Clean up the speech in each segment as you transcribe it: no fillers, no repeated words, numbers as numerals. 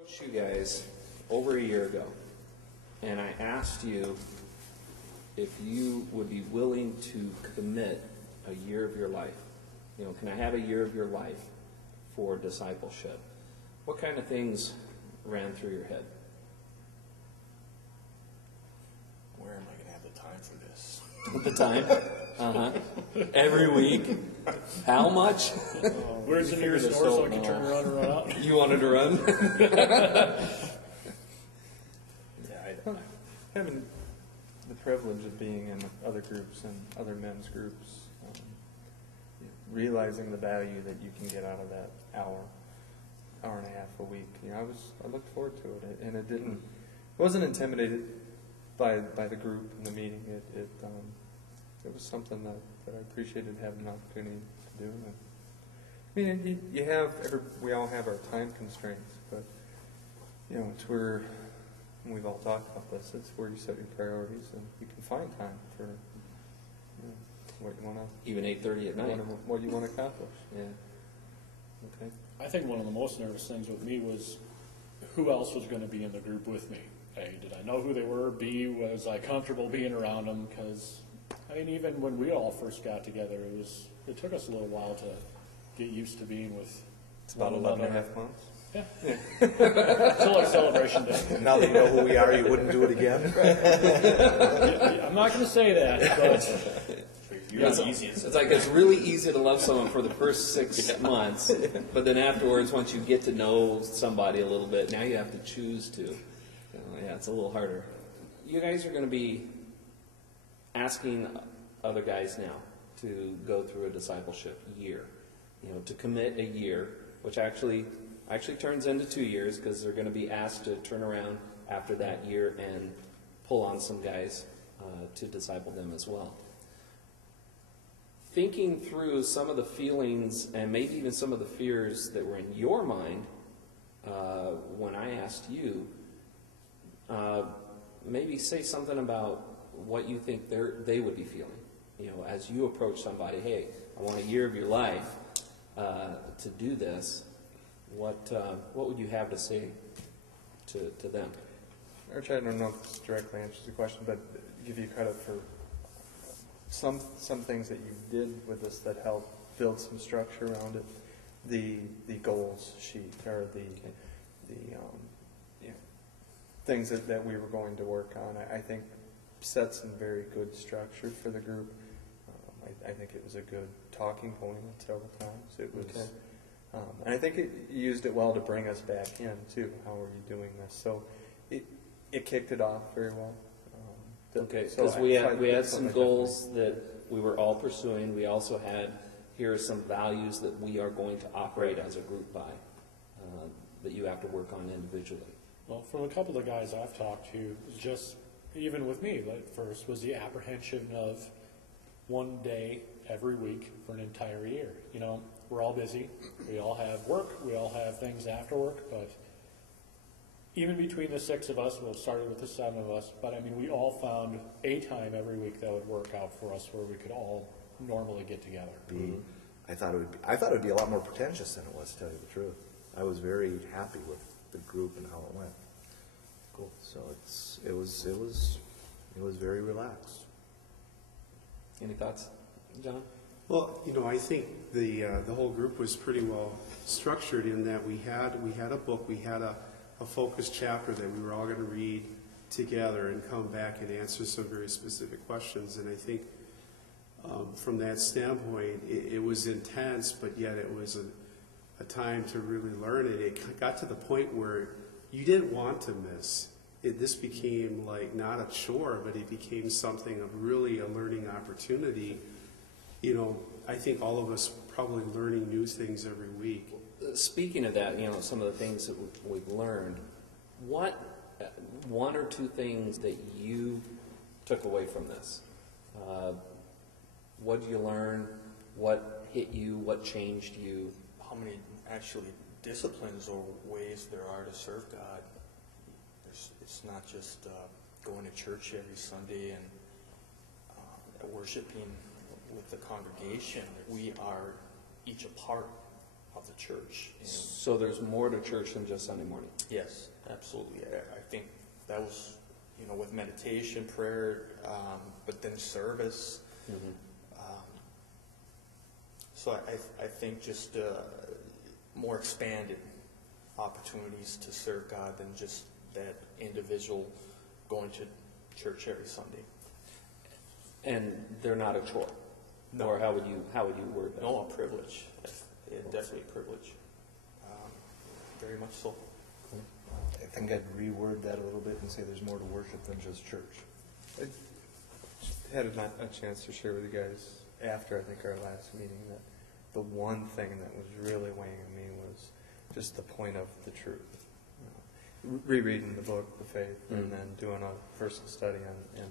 approached you guys over a year ago, and I asked you if you would be willing to commit a year of your life. You know, can I have a year of your life for discipleship? What kind of things ran through your head? Where am I going to have the time for this? The time? Every week? How much? Where's the nearest store so I can turn around and run out? You wanted to run? Having the privilege of being in other groups and other men's groups, realizing the value that you can get out of that hour and a half a week. You know, I looked forward to it, and it wasn't intimidated by the group and the meeting. It was something that I appreciated having an opportunity to do. And, I mean, we all have our time constraints, but you know, it's where, and we've all talked about this, it's where you set your priorities, and you can find time for what you want to, Even 8:30 at night? what you want to accomplish. Yeah. Okay. I think one of the most nervous things with me was who else was going to be in the group with me. A, did I know who they were? B, was I comfortable being around them? Because, I mean, even when we all first got together, it took us a little while to get used to being with It's about 11 and a half months. Yeah. Until our celebration day. Now that you know who we are, you wouldn't do it again? I'm not going to say that, but It's like it's really easy to love someone for the first 6 months, but then afterwards, once you get to know somebody a little bit, now you have to choose to. Yeah, it's a little harder. You guys are going to be asking other guys now to go through a discipleship year, to commit a year, which actually turns into 2 years, because they're going to be asked to turn around after that year and pull on some guys to disciple them as well. Thinking through some of the feelings and maybe even some of the fears that were in your mind when I asked you, maybe say something about what you think they would be feeling. As you approach somebody, hey, I want a year of your life to do this. What would you have to say to them? Arch, I don't know if this directly answers the question, but give you credit for some things that you did with this that helped build some structure around it. The goals sheet, or the things that we were going to work on, I think set some very good structure for the group. I think it was a good talking point several times. It was, okay. And I think it used it well to bring us back in too. How are you doing this? So it kicked it off very well. Okay, because we had some goals that we were all pursuing. We also had, here are some values that we are going to operate as a group by, that you have to work on individually. well, from a couple of guys I've talked to, just even with me, first was the apprehension of one day every week for an entire year. We're all busy. We all have work. We all have things after work. But even between the 6 of us, well, it started with the 7 of us, but I mean, we all found a time every week that would work out for us where we could all normally get together. I thought it would be a lot more pretentious than it was, to tell you the truth. I was very happy with the group and how it went. Cool. So it was very relaxed. Any thoughts, John? Well, I think the whole group was pretty well structured in that we had a book, we had a focused chapter that we were all going to read together and come back and answer some very specific questions. And I think from that standpoint, it was intense, but yet it was a time to really learn it. It got to the point where you didn't want to miss. This became like not a chore, but it became something of really a learning opportunity. I think all of us probably learning new things every week. Speaking of that, some of the things that we've learned, what one or two things that you took away from this? What did you learn? What hit you? What changed you? How many actually disciplines or ways there are to serve God. It's not just going to church every Sunday and worshiping with the congregation. We are each a part the church. And So there's more to church than just Sunday morning. yes, absolutely. I think that was, with meditation, prayer, but then service. So I think just more expanded opportunities to serve God than just that individual going to church every Sunday. And they're not a chore. No. Or how would you word that? No, a privilege. Definitely a privilege. Very much so. I think I'd reword that a little bit and say there's more to worship than just church. I had a chance to share with you guys after, I think, our last meeting that the one thing that was really weighing on me was just the point of the truth. Rereading the book, The Faith, and then doing a personal study in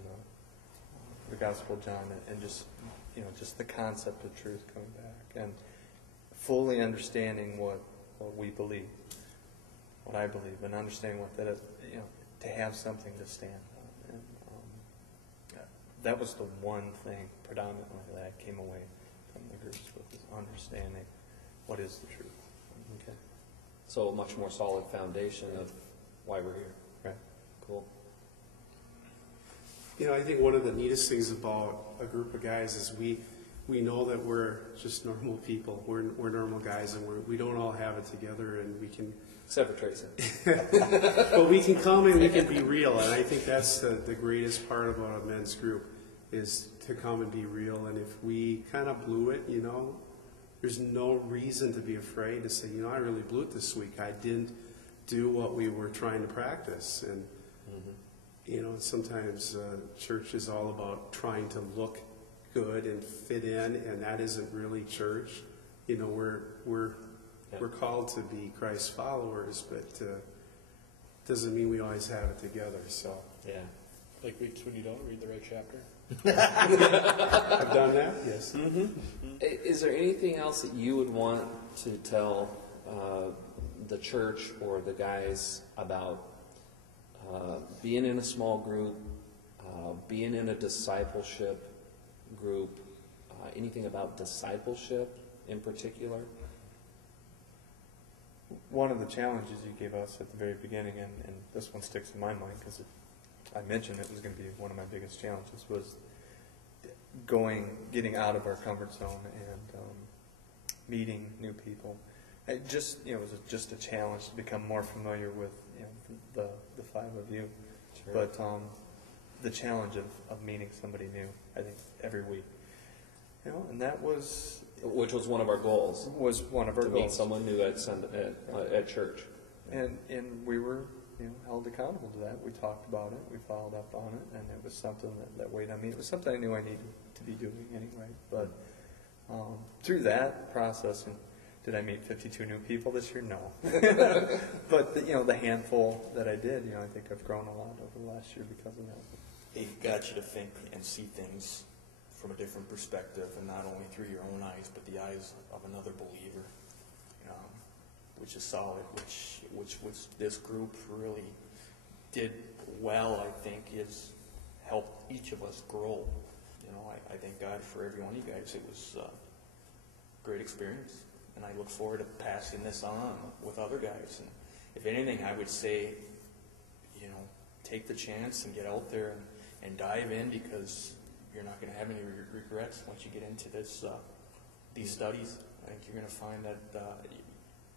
the Gospel of John, and just the concept of truth coming back, and fully understanding what we believe, what I believe, and understanding what that is, to have something to stand on. And that was the one thing predominantly that I came away from the groups with, is understanding what is the truth. Okay. So a much more solid foundation of why we're here. Right. Cool. I think one of the neatest things about a group of guys is we know that we're just normal people. We're normal guys, and we don't all have it together, and we can. Except for Tracy. But we can come and we can be real, and I think that's the greatest part about a men's group, is to come and be real. And if we kind of blew it, there's no reason to be afraid to say, I really blew it this week. I didn't do what we were trying to practice. And sometimes church is all about trying to look good and fit in, and that isn't really church. We're called to be Christ's followers, but doesn't mean we always have it together. So Yeah. Like weeks when you don't read the right chapter. I've done that. Yes. Is there anything else that you would want to tell the church or the guys about being in a small group, being in a discipleship group, anything about discipleship in particular? One of the challenges you gave us at the very beginning, and this one sticks in my mind because I mentioned it was going to be one of my biggest challenges, was getting out of our comfort zone and meeting new people. It was just a challenge to become more familiar with the five of you. Sure. But the challenge of meeting somebody new, I think, every week. And that was... Which was one of our goals. Was one of our to goals. meet someone new at church. And we were held accountable to that. We talked about it. We followed up on it. And it was something that weighed on me. It was something I knew I needed to be doing anyway. But through that process, and did I meet 52 new people this year? No. But the handful that I did, I think I've grown a lot over the last year because of that. It got you to think and see things from a different perspective, and not only through your own eyes, but the eyes of another believer, which is solid, which this group really did well, I think, is help each of us grow. I thank God for every one of you guys. It was a great experience, and I look forward to passing this on with other guys. And if anything, I would say, take the chance and get out there and dive in, because you're not going to have any regrets once you get into these studies. I think you're going to find that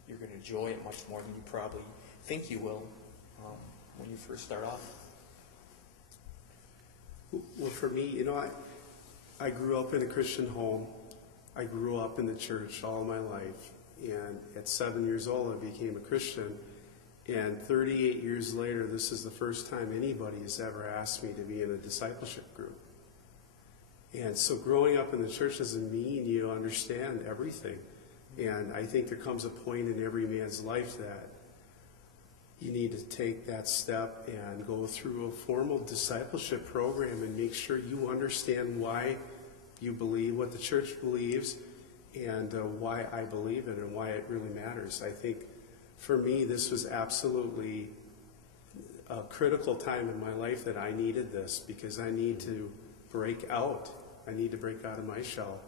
you're going to enjoy it much more than you probably think you will when you first start off. Well, for me, I grew up in a Christian home. I grew up in the church all my life. And at 7 years old, I became a Christian. And 38 years later, this is the first time anybody has ever asked me to be in a discipleship group. And so growing up in the church doesn't mean you understand everything. And I think there comes a point in every man's life that you need to take that step and go through a formal discipleship program and make sure you understand why you believe what the church believes, and why I believe it and why it really matters. I think for me, this was absolutely a critical time in my life that I needed this, because I need to break out. I need to break out of my shell